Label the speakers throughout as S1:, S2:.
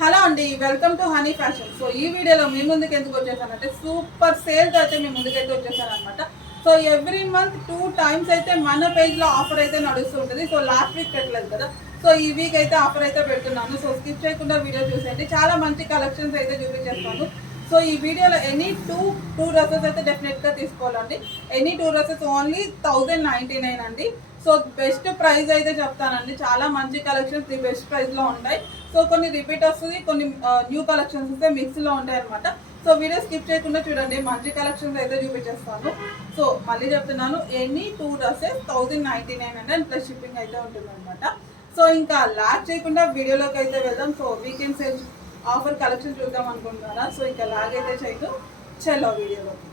S1: Hello అండి welcome to Honey Fashion. So ఈ వీడియోలో మీ ముందుకు ఎందుకు వచ్చేసానంటే సూపర్ సేల్స్ అయితే మీ ముందుకైతే వచ్చేసానమాట so every month two times అయితే మన పేజ్లో ఆఫర్ అయితే నడుస్తూ ఉంటుంది. సో లాస్ట్ వీక్ పెట్టలేదు కదా. సో ఈ వీక్ అయితే ఆఫర్ అయితే పెడుతున్నాను. సో స్కిప్ చేయకుండా వీడియో చూసేయండి. చాలా మంచి కలెక్షన్స్ అయితే చూపించేస్తాను. సో ఈ వీడియోలో ఎనీ టూ టూ డ్రెస్సెస్ అయితే డెఫినెట్గా తీసుకోవాలండి. Any two dresses only thousand ninety nine అండి. సో బెస్ట్ ప్రైస్ అయితే చెప్తానండి. చాలా మంచి కలెక్షన్స్ ది బెస్ట్ ప్రైస్లో ఉంటాయి. సో కొన్ని రిపీట్ వస్తుంది కొన్ని న్యూ కలెక్షన్స్ వస్తే మిక్స్లో ఉంటాయి అనమాట సో వీడియో స్కిప్ చేయకుండా చూడండి మంచి కలెక్షన్స్ అయితే చూపించేస్తాను. సో మళ్ళీ చెప్తున్నాను any two dresses thousand ninety nine and plus shipping అయితే ఉంటుంది అనమాట సో ఇంకా లాగ్ చేయకుండా వీడియోలోకి అయితే వెళ్దాం. So weekend sale offer collection చూద్దాం అనుకుంటున్నారా? సో ఇంకా లాగ్ అయితే చేయదు చలో వీడియోలోకి.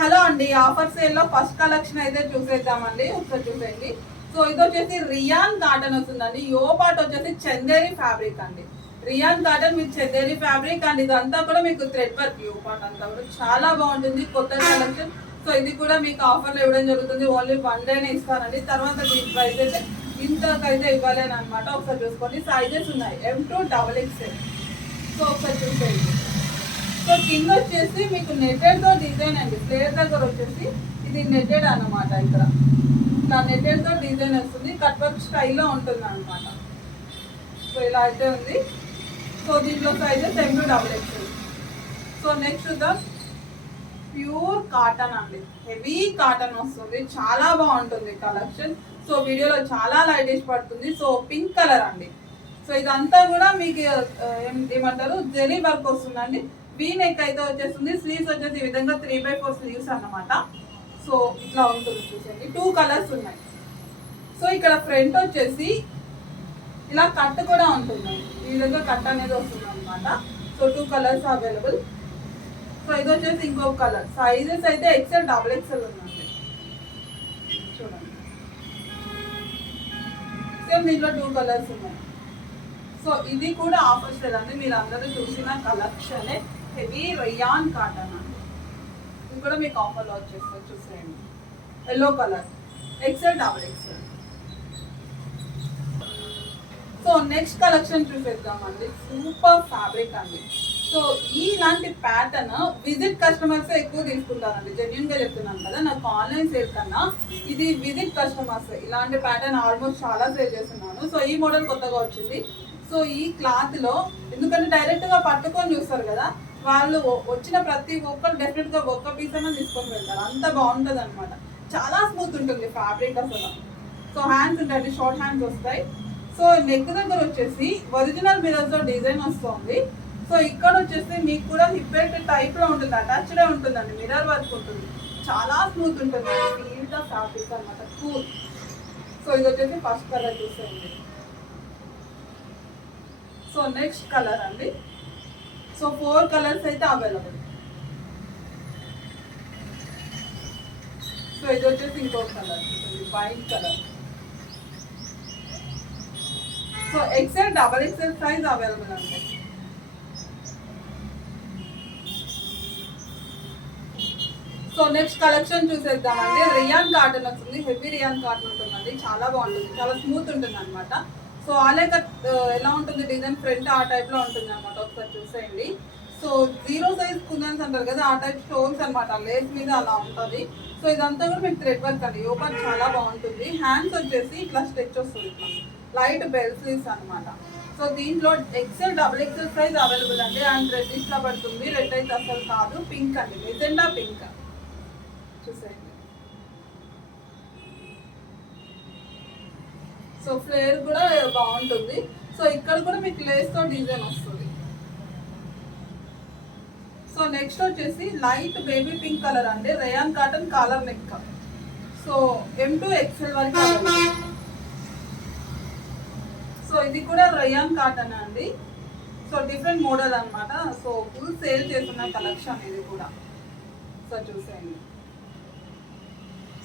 S1: హలో అండి ఆఫర్ సేల్లో ఫస్ట్ కలెక్షన్ అయితే చూసేద్దామండి. ఒకసారి చూసేయండి. సో ఇది వచ్చేసి రియాన్ గార్డెన్ వస్తుందండి. యో పార్ట్ వచ్చేసి చందేరి ఫ్యాబ్రిక్ అండి. రియాన్ గార్డెన్ మీకు చందేరి ఫ్యాబ్రిక్ అండ్. ఇదంతా కూడా మీకు థ్రెడ్ వర్క్ యో పార్ట్ అంతా కూడా చాలా బాగుంటుంది. కొత్త కలెక్షన్ సో ఇది కూడా మీకు ఆఫర్లో ఇవ్వడం జరుగుతుంది. ఓన్లీ వన్ డేనే ఇస్తానండి. తర్వాత మీకు ప్రైస్ అయితే ఇంతకైతే ఇవ్వలేను అనమాట ఒకసారి చూసుకోండి. సైజెస్ ఉన్నాయి. M to double XL so ఒకసారి చూసేయండి. సో కింద వచ్చేసి మీకు నెటెడ్తో డిజైన్ అండి. ప్లేయర్ దగ్గర వచ్చేసి ఇది నెట్టెడ్ అనమాట ఇక్కడ. ఇట్లా నెట్టెడ్ డిజైన్ వస్తుంది. కట్ వర్క్ స్టైల్లో ఉంటుంది అనమాట సో ఇలా అయితే ఉంది. సో దీంట్లో sizes M to double XL so next చూద్దాం. ప్యూర్ కాటన్ అండి. హెవీ కాటన్ వస్తుంది. చాలా బాగుంటుంది కలెక్షన్ సో వీడియోలో చాలా లైటేజ్ పడుతుంది. సో పింక్ కలర్ అండి. సో ఇదంతా కూడా మీకు ఏమంటారు? జెరీ వర్క్ వస్తుందండి. వీ నెక్ అయితే వచ్చేస్తుంది. స్లీవ్స్ వచ్చేసి ఈ విధంగా త్రీ బై ఫోర్ స్లీవ్స్ అనమాట సో ఇట్లా ఉంటుంది చూసండి టూ కలర్స్ ఉన్నాయి. సో ఇక్కడ ఫ్రంట్ వచ్చేసి ఇలా కట్ కూడా ఉంటుంది. ఈ విధంగా కట్ అనేది వస్తుంది అనమాట so two colours available so ఇది వచ్చేసి ఇంకొక కలర్ సైజెస్ అయితే ఎక్సెల్ డబుల్ ఎక్సెల్ ఉందండి. చూడండి. సేమ్ దీంట్లో టూ కలర్స్ ఉన్నాయి. సో ఇది కూడా ఆఫర్స్ లేదండి మీరు అందరూ చూసిన కలెక్షనే హెవీ రయాన్ కాటన్ ఇది కూడా మీకు ఆఫర్లో వచ్చేస్తుంది చూసేయండి. Yellow colour XL double XL so next collection చూసేద్దామండి. సూపర్ ఫ్యాబ్రిక్ అండి. సో ఇలాంటి ప్యాటర్న్ విజిట్ కస్టమర్స్ ఎక్కువ తీసుకుంటారండి. జెన్యున్గా చెప్తున్నాను కదా నాకు ఆన్లైన్ సేల్ కన్నా ఇది విజిట్ కస్టమర్స్ ఇలాంటి ప్యాటర్న్ ఆల్మోస్ట్ చాలా సేల్ చేస్తున్నాను. సో ఈ మోడల్ కొత్తగా వచ్చింది. సో ఈ క్లాత్లో ఎందుకంటే డైరెక్ట్గా పట్టుకొని చూస్తారు కదా వాళ్ళు వచ్చిన ప్రతి ఒక్కరు డెఫినెట్గా ఒక్క పీస్ అయినా తీసుకొని వెళ్తారు. అంత బాగుంటది అనమాట చాలా స్మూత్ ఉంటుంది ఫ్యాబ్రిక్ అసలు. సో హ్యాండ్స్ ఉంటాయి షార్ట్ హ్యాండ్స్ వస్తాయి. సో నెక్ దగ్గర వచ్చేసి ఒరిజినల్ మిరర్స్లో డిజైన్ వస్తుంది. సో ఇక్కడ వచ్చేసి మీకు కూడా హిప్ టైప్లో ఉంటుంది అటాచ్డే ఉంటుందండి మిరర్ వర్క్ ఉంటుంది. చాలా స్మూత్ ఉంటుంది ఫీల్ ఫ్యాబ్రిక్ అనమాట కూల్ సో ఇది వచ్చేసి ఫస్ట్ కలర్ చూసేయండి. సో నెక్స్ట్ కలర్ అండి. సో ఫోర్ కలర్స్ అయితే అవైలబుల్. సో ఇది వచ్చేసి ఇంకో colour white colour. So XL double XL size available అండి. సో నెక్స్ట్ కలెక్షన్ చూసేద్దామండి. రియాన్ కాటన్ వస్తుంది హెవీ రియాన్ కాటన్ ఉంటుందండి. చాలా బాగుంటుంది చాలా స్మూత్ ఉంటుంది అనమాట సో అలాగే ఎలా ఉంటుంది డిజైన్ ఫ్రంట్ ఆ టైప్లో ఉంటుంది అనమాట ఒకసారి చూసేయండి. సో జీరో సైజ్ కుందన్స్ అంటారు కదా ఆ టైప్ స్టోన్స్ అనమాట లేస్ మీద అలా ఉంటుంది. సో ఇదంతా కూడా మీకు థ్రెడ్ వర్క్ అండి. ఓపెన్ చాలా బాగుంటుంది. హ్యాండ్స్ వచ్చేసి ఇట్లా స్ట్రెచ్ వస్తుంది లైట్ బెల్స్లీవ్స్ అనమాట సో దీంట్లో XL double XL size available అండి. అండ్ రెడ్ ఇట్లా పడుతుంది. రెడ్ అయితే అసలు కాదు. పింక్ అండి. మెజెండా పింక్ చూసేయండి సో ఫ్లేర్ కూడా బాగుంటుంది. సో ఇక్కడ కూడా మీకు లేస్తో డిజైన్ వస్తుంది. సో నెక్స్ట్ వచ్చేసి లైట్ బేబీ పింక్ కలర్ అండి. Rayon cotton collar neck. So M to XL వరకు సో ఇది కూడా రయాన్ కాటన్ అండి. సో డిఫరెంట్ మోడల్ అనమాట సో ఫుల్ సేల్ చేస్తున్న కలెక్షన్ ఇది కూడా. సో చూసేయండి.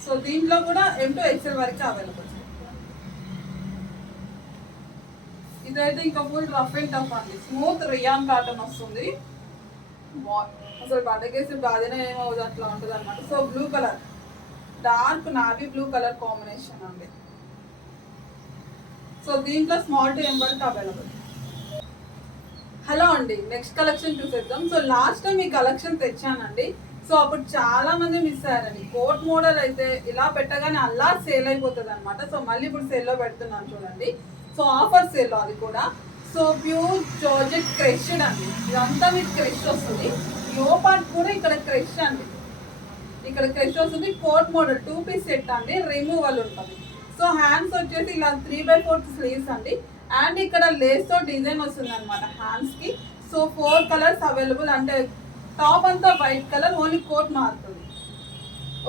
S1: సో దీంట్లో కూడా ఎం టు ఎక్సెల్ వరకు అవైలబుల్. ఇదైతే ఇంకా ఫుల్ రఫ్ అండ్ టఫ్ అండి. స్మూత్ రియాన్ కాటన్ వస్తుంది. అసలు పండగేసి బాధనే ఏమో అట్లా ఉంటుంది అనమాట so blue colour dark navy blue colour combination అండి. సో దీంట్లో స్మాల్ టు వరకు అవైలబుల్ హలో అండి. నెక్స్ట్ కలెక్షన్ చూసేద్దాం. సో లాస్ట్ టైం ఈ కలెక్షన్ తెచ్చానండి. సో అప్పుడు చాలా మంది మిస్ అయ్యారండి. కోట్ మోడల్ అయితే ఇలా పెట్టగానే అలా సేల్ అయిపోతుంది అనమాట సో మళ్ళీ ఇప్పుడు సేల్లో పెడుతున్నాను చూడండి. సో ఆఫర్ సేల్లో అది కూడా. సో ప్యూర్ జార్జెట్ క్రెష్డ్ అండి. ఇదంతా మీకు క్రెష్ వస్తుంది. లో పార్ట్ కూడా ఇక్కడ క్రెష్ అండి. ఇక్కడ క్రెష్ వస్తుంది. Coat model two piece set అండి. రిమూవల్ ఉంటుంది. సో హ్యాండ్స్ వచ్చేసి ఇలా త్రీ బై ఫోర్త్ స్లీవ్స్ అండి. అండ్ ఇక్కడ లేస్తో డిజైన్ వస్తుంది అనమాట హ్యాండ్స్కి సో ఫోర్ కలర్స్ అవైలబుల్ అంటే టాప్ అంతా వైట్ కలర్ ఓన్లీ కోట్ మారుతుంది.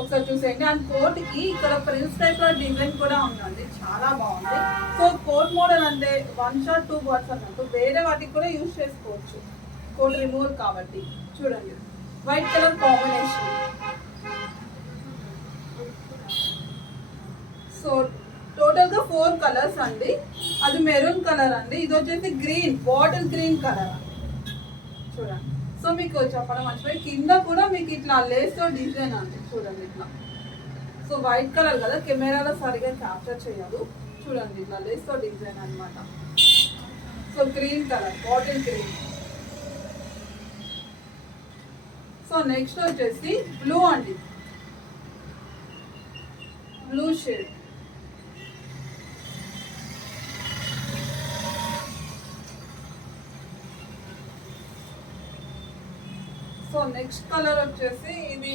S1: ఒకసారి చూసేయండి. అండ్ కోట్కి ఇక్కడ ప్రిన్స్ టైప్లో డిజైన్ కూడా ఉందండి. చాలా బాగుంది. సో కోట్ మోడల్ అంటే వన్ షాట్ టూ బాట్స్ అన్నట్టు వేరే వాటికి కూడా యూజ్ చేసుకోవచ్చు. కోట్ రిమూవల్ కాబట్టి. చూడండి. White colour combination. సో టోటల్గా ఫోర్ కలర్స్ అండి. అది మెరూన్ కలర్ అండి. ఇది వచ్చేసి గ్రీన్ బాటిల్ గ్రీన్ కలర్. చూడండి. సో మీకు చెప్పడం మర్చిపోయి కింద కూడా మీకు ఇట్లా లేస్ డిజైన్ అండి చూడండి ఇట్లా. సో వైట్ కలర్ కదా కెమెరాలో సరిగా క్యాప్చర్ చేయదు. చూడండి ఇట్లా లేస్ డిజైన్ అన్నమాట. So green colour bottle green. So next వచ్చేసి బ్లూ అండి. Blue shade so next colour వచ్చేసి ఇది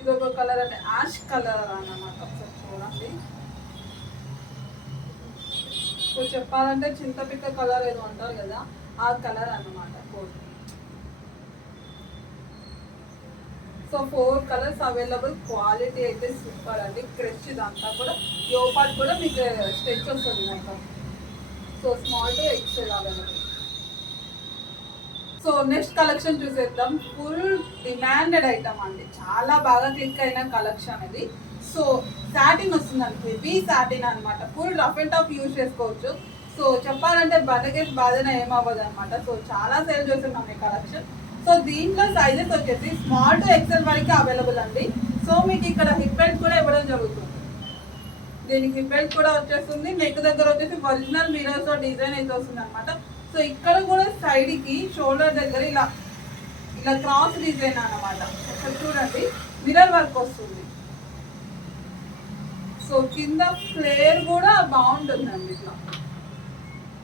S1: ఇది ఒక కలర్ అంటే యాష్ కలర్ అన్నమాట ఒకసారి చూడండి. ఇప్పుడు చెప్పాలంటే చింతపిక్క కలర్ ఏదో అంటారు కదా ఆ కలర్ అన్నమాట coat so four colours available quality అయితే సూపర్ అండి. క్రెచ్ ఇదంతా కూడా యోపాట్ కూడా మీకు స్టెచ్ వస్తుంది మొత్తం. So small to XL available so next collection చూసేద్దాం. ఫుల్ డిమాండెడ్ ఐటమ్ అండి. చాలా బాగా క్లిక్ అయిన కలెక్షన్ ఇది. సో సాటిన్ వస్తుందండి. హెవీ సాటిన్ అనమాట full rough and tough use చేసుకోవచ్చు. సో చెప్పాలంటే బటకేట్ బాధన ఏమవ్వదు అనమాట సో చాలా సేల్ చేస్తున్నాం ఈ కలెక్షన్. సో దీంట్లో సైజెస్ వచ్చేసి స్మాల్ టు ఎక్సెల్ వరకు అవైలబుల్ అండి. సో మీకు ఇక్కడ హిప్ బెల్ట్ కూడా ఇవ్వడం జరుగుతుంది. దీనికి హిప్ బెల్ట్ కూడా వచ్చేస్తుంది. నెక్ దగ్గర వచ్చేసి ఒరిజినల్ మిరర్స్ డిజైన్ అయితే వస్తుంది అనమాట సో ఇక్కడ కూడా సైడ్కి షోల్డర్ దగ్గర ఇలా ఇలా క్రాస్ డిజైన్ అనమాట ఒకసారి చూడండి. మిరర్ వర్క్ వస్తుంది. సో కింద ఫ్లేర్ కూడా బాగుంటుందండి ఇట్లా.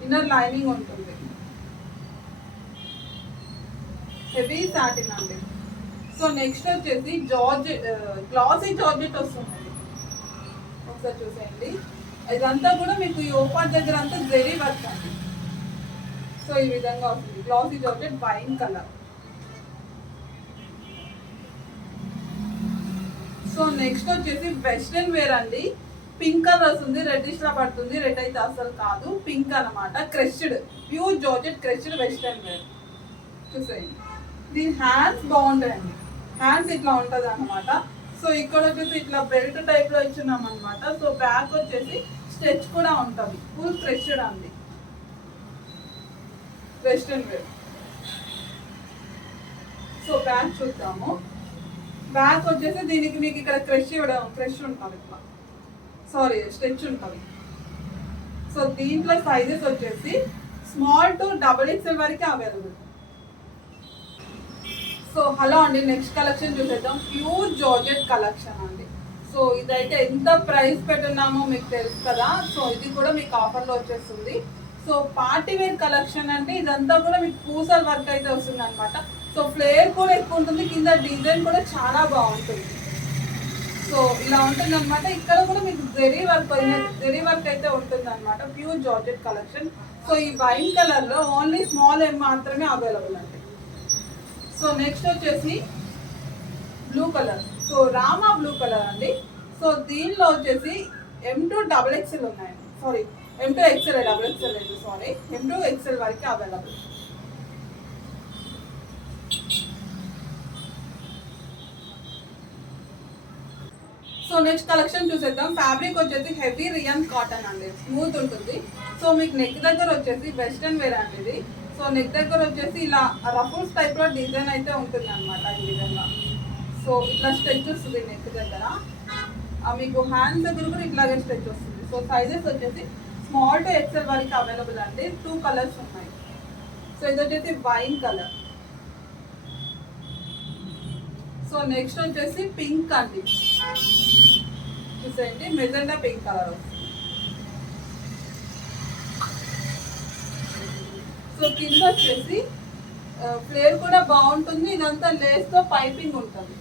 S1: ఇన్నర్ లైనింగ్ ఉంటుంది. హెవీ సాటిన్ అండి. సో నెక్స్ట్ వచ్చేసి జార్జ్ గ్లాసీ జార్జెట్ వస్తుంది ఒకసారి చూసేయండి. ఇదంతా కూడా మీకు ఈ ఓపార్ దగ్గర అంతా జెరీ వర్క్ అండి. సో ఈ విధంగా వస్తుంది. Glossy georgette wine colour so next వచ్చేసి వెస్ట్రన్ వేర్ అండి. పింక్ కలర్ వస్తుంది రెడ్డిష్ లా పడుతుంది రెడ్ అయితే అసలు కాదు. పింక్ అన్నమాట crushed pure georgette crushed western wear చూసేయండి. దీని హ్యాండ్స్ బాగుంటాయండి. హ్యాండ్స్ ఇట్లా ఉంటుంది అనమాట సో ఇక్కడ వచ్చేసి ఇట్లా బెల్ట్ టైప్లో ఇచ్చున్నాం అనమాట సో బ్యాక్ వచ్చేసి స్టెచ్ కూడా ఉంటుంది. ఫుల్ స్ట్రెచ్డ్ అండి. Western wear. సో బ్యాక్ చూద్దాము. బ్యాక్ వచ్చేసి దీనికి మీకు ఇక్కడ క్రష్ ఇవ్వడం క్రష్ ఉంటుంది ఇట్లా సారీ స్టెచ్ ఉంటుంది. సో దీంట్లో సైజెస్ వచ్చేసి స్మాల్ టు డబుల్ ఎక్స్ఎల్ వరకు అవైలబుల్. సో హలో అండి నెక్స్ట్ కలెక్షన్ చూసేద్దాం. ప్యూర్ జార్జెట్ కలెక్షన్ అండి. సో ఇదైతే ఎంత ప్రైస్ పెట్టున్నామో మీకు తెలుసు కదా. సో ఇది కూడా మీకు ఆఫర్లో వచ్చేస్తుంది. సో పార్టీ వేర్ కలెక్షన్ అంటే ఇదంతా కూడా మీకు పూసల వర్క్ అయితే వస్తుంది అనమాట సో ఫ్లేర్ కూడా ఎక్కువ ఉంటుంది కింద డిజైన్ కూడా చాలా బాగుంటుంది. సో ఇలా ఉంటుంది అనమాట ఇక్కడ కూడా మీకు జెరీ వర్క్ జెరీ వర్క్ అయితే ఉంటుంది అనమాట ప్యూర్ జార్జెట్ కలెక్షన్. సో ఈ వైన్ కలర్లో ఓన్లీ స్మాల్ ఎమ్ మాత్రమే అవైలబుల్ అండి. సో నెక్స్ట్ వచ్చేసి blue colour. So Rama blue colour అండి. సో దీనిలో వచ్చేసి ఎం టూ డబుల్ ఎక్స్ఎల్ ఉన్నాయండి. Sorry M to XL double XL లేదు సారీ ఎం టూ ఎక్స్ఎల్ వరకు అవైలబుల్ సో నెక్స్ట్ కలెక్షన్ చూసేద్దాం. ఫ్యాబ్రిక్ వచ్చేసి హెవీ రియన్ కాటన్ అండి. స్మూత్ ఉంటుంది. సో మీకు నెక్ దగ్గర వచ్చేసి వెస్ట్రన్ వేర్ అండి. ఇది సో నెక్ దగ్గర వచ్చేసి ఇలా రఫుల్స్ టైప్లో డిజైన్ అయితే ఉంటుంది అనమాట ఈ విధంగా. సో ఇట్లా స్ట్రెచ్ వస్తుంది నెక్ దగ్గర. ఆ మీకు హ్యాండ్స్ దగ్గర కూడా ఇట్లాగే స్ట్రెచ్ వస్తుంది. సో సైజెస్ వచ్చేసి స్మాల్ టు ఎక్సెల్ వరకు అవైలబుల్ అండి. టూ కలర్స్ ఉన్నాయి. సో ఇది వచ్చేసి వైన్ కలర్ సో నెక్స్ట్ వచ్చేసి పింక్ అండి. చూసేయండి మెజెండా పింక్ కలర్ వస్తుంది. సో కింద వచ్చేసి ఫ్లేర్ కూడా బాగుంటుంది. ఇదంతా లేస్తో పైపింగ్ ఉంటుంది.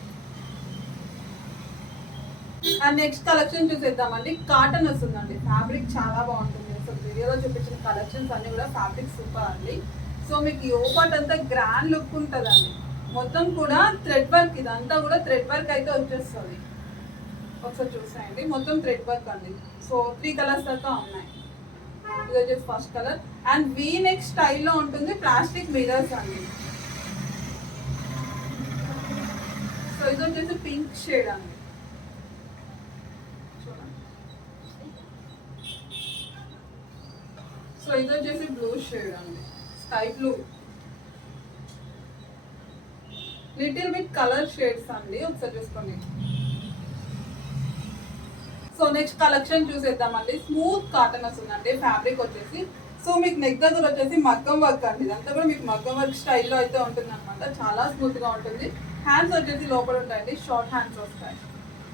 S1: అండ్ నెక్స్ట్ కలెక్షన్ చూసేద్దామండి. కాటన్ వస్తుందండి. ఫ్యాబ్రిక్ చాలా బాగుంటుంది. అసలు వీడియోలో చూపించిన కలెక్షన్స్ అన్ని కూడా ఫ్యాబ్రిక్ సూపర్ అండి. సో మీకు యోపాట్ అంతా గ్రాండ్ లుక్ ఉంటుందండి. మొత్తం కూడా థ్రెడ్ వర్క్ ఇదంతా కూడా థ్రెడ్ వర్క్ అయితే వచ్చేస్తుంది. ఒకసారి చూసేయండి. మొత్తం థ్రెడ్ వర్క్ అండి. సో త్రీ కలర్స్ దాకా ఉన్నాయి. ఇది వచ్చేసి first colour and V neck స్టైల్లో ఉంటుంది ప్లాస్టిక్ మిరర్స్ అండి. సో ఇది వచ్చేసి పింక్ షేడ్ అండి చూడండి సో ఇది వచ్చేసి బ్లూ షేడ్ అండి. Sky blue. Little bit colour shades అండి. ఒకసారి చూసుకోండి. సో నెక్స్ట్ కలెక్షన్ చూసేద్దామండి. స్మూత్ కాటన్ వస్తుందండి. ఫ్యాబ్రిక్ వచ్చేసి. సో మీకు నెక్ దగ్గర వచ్చేసి మగ్గం వర్క్ అండి. ఇదంతా కూడా మీకు మగ్గం వర్క్ స్టైల్లో అయితే ఉంటుంది అనమాట చాలా స్మూత్గా ఉంటుంది. హ్యాండ్స్ వచ్చేసి లోపల ఉంటాయండి. షార్ట్ హ్యాండ్స్ వస్తాయి.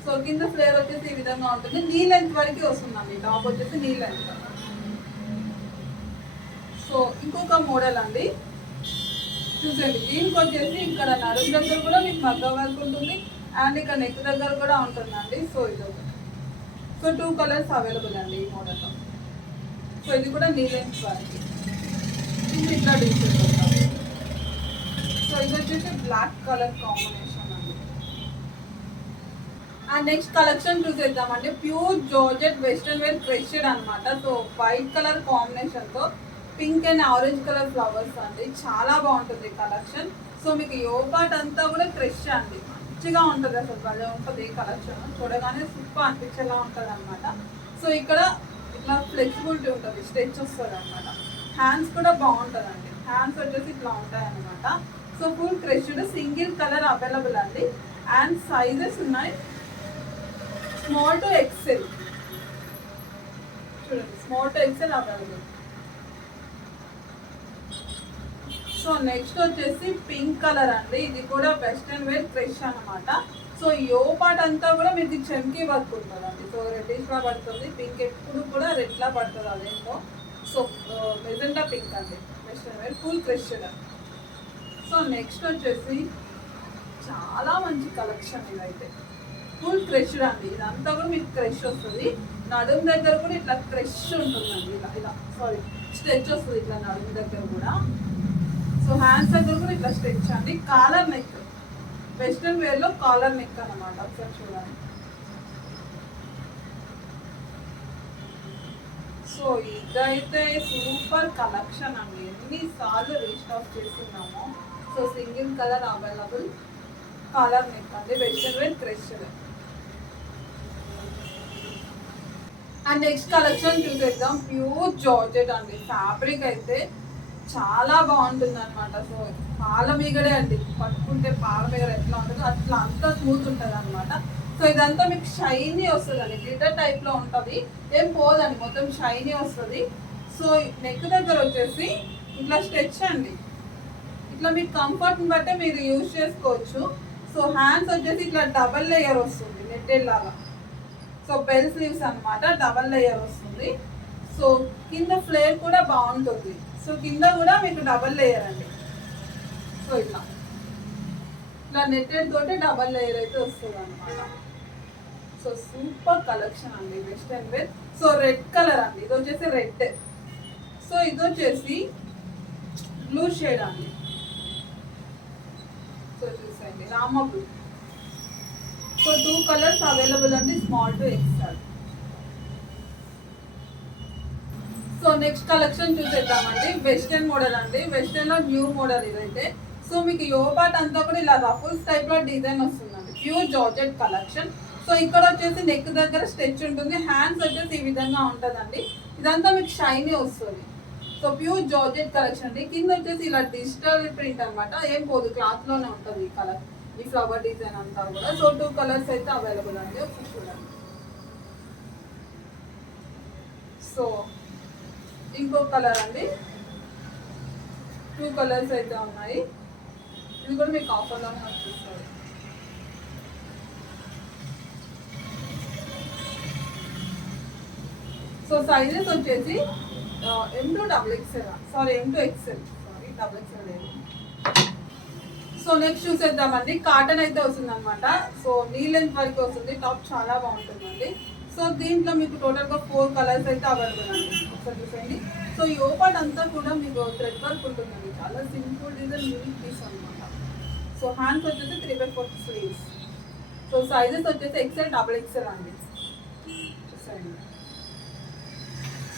S1: సో కింద ఫ్లేర్ వచ్చేసి ఈ విధంగా ఉంటుంది. నీ లెంత్ వరకు వస్తుందండి. టాప్ వచ్చేసి నీ లెంత్ సో ఇంకొక మోడల్ అండి. చూసండి దీనికి వచ్చేసి ఇక్కడ నడుము దగ్గర కూడా మీకు మగ్గం వర్క్ ఉంటుంది. అండ్ ఇక్కడ నెక్ దగ్గర కూడా ఉంటుందండి. సో ఇది ఒకటి. సో టూ కలర్స్ అవైలబుల్ అండి ఈ మోడల్లో. సో ఇది కూడా నీలెన్స్ వారికి ఇది ఇట్లా డిఫరెంట్ సో ఇది వచ్చేసి బ్లాక్ కలర్ కాంబినేషన్ అండి. అండ్ నెక్స్ట్ కలెక్షన్ చూసేద్దామండి. Pure georgette western wear crushed అనమాట సో వైట్ కలర్ కాంబినేషన్తో pink and orange colour flowers అండి. చాలా బాగుంటుంది కలెక్షన్. సో మీకు యోపాట్ అంతా కూడా క్రష్ అండి. మంచిగా ఉంటుంది అసలు భలే ఉంటుంది ఈ కలెక్షన్. చూడగానే సూపర్ అనిపించేలా ఉంటుంది అనమాట సో ఇక్కడ ఇట్లా ఫ్లెక్సిబిలిటీ ఉంటుంది స్ట్రెచ్ వస్తుంది అనమాట హ్యాండ్స్ కూడా బాగుంటుందండి. హ్యాండ్స్ వచ్చేసి ఇట్లా ఉంటాయి అనమాట so full crushed single colour available అండి. అండ్ సైజెస్ ఉన్నాయి. స్మాల్ టు ఎక్సెల్ చూడండి small to XL available so next వచ్చేసి పింక్ కలర్ అండి. ఇది కూడా వెస్ట్రన్ వేర్ ఫ్రెష్ అనమాట సో యో పార్ట్ అంతా కూడా మీకు చెంకి వర్క్ ఉంటుందండి. సో రెడ్డిష్ లా పడుతుంది. పింక్ ఎప్పుడు కూడా రెడ్ లా పడుతుంది అదేంటో సో మెజెండా పింక్ అండి. Western wear full fresh so next వచ్చేసి చాలా మంచి కలెక్షన్ ఇదైతే. ఫుల్ క్రష్ అండి. ఇదంతా కూడా మీకు ఫ్రెష్ వస్తుంది. నడుము దగ్గర కూడా ఇట్లా క్రష్ ఉంటుందండి. ఇలా ఇలా సారీ స్ట్రెచ్ వస్తుంది ఇట్లా నడుము దగ్గర కూడా. సో హ్యాండ్స్ దగ్గర కూడా ఇట్లా స్ట్రెచ్ అండి. కాలర్ నెక్ వెస్ట్రన్ వేర్లో కాలర్ నెక్ అనమాట ఒకసారి చూడండి. సో ఇదైతే సూపర్ కలెక్షన్ అండి. ఎన్నిసార్లు రీస్టాక్ చేస్తున్నామో. So single colour available collar neck అండి. Western wear crushed and next collection చూసేద్దాం. ప్యూర్ జార్జెట్ అండి. ఫ్యాబ్రిక్ అయితే చాలా బాగుంటుంది అనమాట సో పాల మీగడే అండి. పట్టుకుంటే పాల మీగడ ఎట్లా ఉంటుందో అట్లా అంతా స్మూత్ ఉంటుంది అనమాట సో ఇదంతా మీకు షైనీ వస్తుంది అండి గ్లిటర్ టైప్లో ఉంటుంది. ఏం పోదండి. మొత్తం షైనీ వస్తుంది. సో నెక్ దగ్గర వచ్చేసి ఇట్లా స్ట్రెచ్ అండి. ఇట్లా మీకు కంఫర్ట్ని బట్టే మీరు యూజ్ చేసుకోవచ్చు. సో హ్యాండ్స్ వచ్చేసి ఇట్లా డబల్ లేయర్ వస్తుంది. నెట్టెడ్ లాగా. సో బెల్ స్లీవ్స్ అన్నమాట. డబల్ లేయర్ వస్తుంది. సో కింద ఫ్లేర్ కూడా బాగుంటుంది. సో కింద కూడా మీకు డబల్ లేయర్ అండి. సో ఇట్లా. ఇట్లా నెట్టెడ్ తోటే డబల్ లేయర్ అయితే వస్తుంది అనమాట సో సూపర్ కలెక్షన్ అండి western wear so red colour అండి. ఇది వచ్చేసి రెడ్ సో ఇది వచ్చేసి బ్లూ షేడ్ అండి. So చూసండి Rama blue so two colours available అండి small to XL so next collection చూసేద్దామండి. వెస్టర్న్ మోడల్ అండి. వెస్టర్న్లో న్యూ మోడల్ ఇదైతే. సో మీకు యోపాట్ అంతా కూడా ఇలా రఫుల్స్ టైప్లో డిజైన్ వస్తుందండి. ప్యూర్ జార్జెట్ కలెక్షన్ సో ఇక్కడ వచ్చేసి నెక్ దగ్గర స్ట్రెచ్ ఉంటుంది. హ్యాండ్స్ వచ్చేసి ఈ విధంగా ఉంటుందండి. ఇదంతా మీకు షైనీ వస్తుంది. సో ప్యూర్ జార్జెట్ కలెక్షన్ అండి. కింద వచ్చేసి ఇలా డిజిటల్ ప్రింట్ అనమాట ఏం పోదు క్లాత్లోనే ఉంటుంది ఈ కలర్ ఈ ఫ్లవర్ డిజైన్ అంతా కూడా. సో టూ కలర్స్ అయితే అవైలబుల్ అండి. ఒకసారి చూడండి. సో ఇంకో కలర్ అండి. టూ కలర్స్ అయితే ఉన్నాయి. ఇది కూడా మీకు ఆఫర్లోనే వచ్చేస్తుంది. సో సైజెస్ వచ్చేసి M to double XL sorry M to XL sorry double XL లేదు. సో నెక్స్ట్ చూసేద్దామండి. కాటన్ అయితే వస్తుంది అనమాట సో నీ లెంత్ వరకు వస్తుంది. టాప్ చాలా బాగుంటుందండి. సో దీంట్లో మీకు టోటల్గా ఫోర్ కలర్స్ అయితే అవైలబుల్ అండి. ఒకసారి చూసేయండి. సో ఈ ఓపెన్ అంతా కూడా మీకు థ్రెడ్ వర్క్ ఉంటుందండి. చాలా సింపుల్ డిజైన్ యూనిక్ పీస్ అనమాట సో హ్యాండ్స్ వచ్చేసి three by four sleeves so sizes వచ్చేసి ఎక్సెల్ డబుల్ ఎక్సెల్ అండి. చూసేయండి.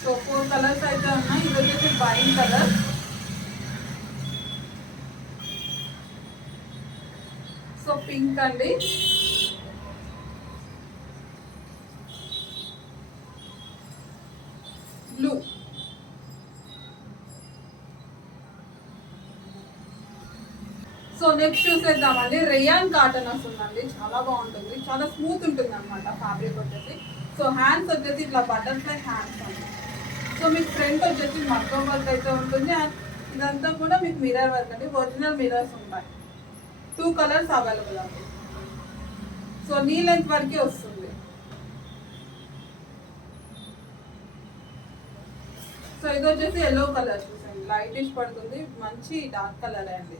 S1: సో ఫోర్ కలర్స్ అయితే ఉన్నాయి. ఇది వచ్చేసి వైన్ కలర్ సో పింక్ అండి. నెక్స్ట్ చూసేద్దామండి. రేయాన్ కాటన్ వస్తుందండి చాలా బాగుంటుంది. చాలా స్మూత్ ఉంటుంది అనమాట ఫ్యాబ్రిక్ వచ్చేసి. సో హ్యాండ్స్ వచ్చేసి ఇట్లా బటర్ఫ్లై హ్యాండ్స్ అండి. సో మీకు ఫ్రంట్ వచ్చేసి మగ్గం వర్క్ అయితే ఉంటుంది. ఇదంతా కూడా మీకు మిర్రర్ వర్క్ అండి. ఒరిజినల్ మిర్రర్స్ ఉంటాయి. టూ కలర్స్ అవైలబుల్ అండి. సో నీ లెంత్ వరకే వస్తుంది. సో ఇది వచ్చేసి ఎల్లో కలర్ చూసండి లైటిష్ పడుతుంది. మంచి డార్క్ కలర్ అండి.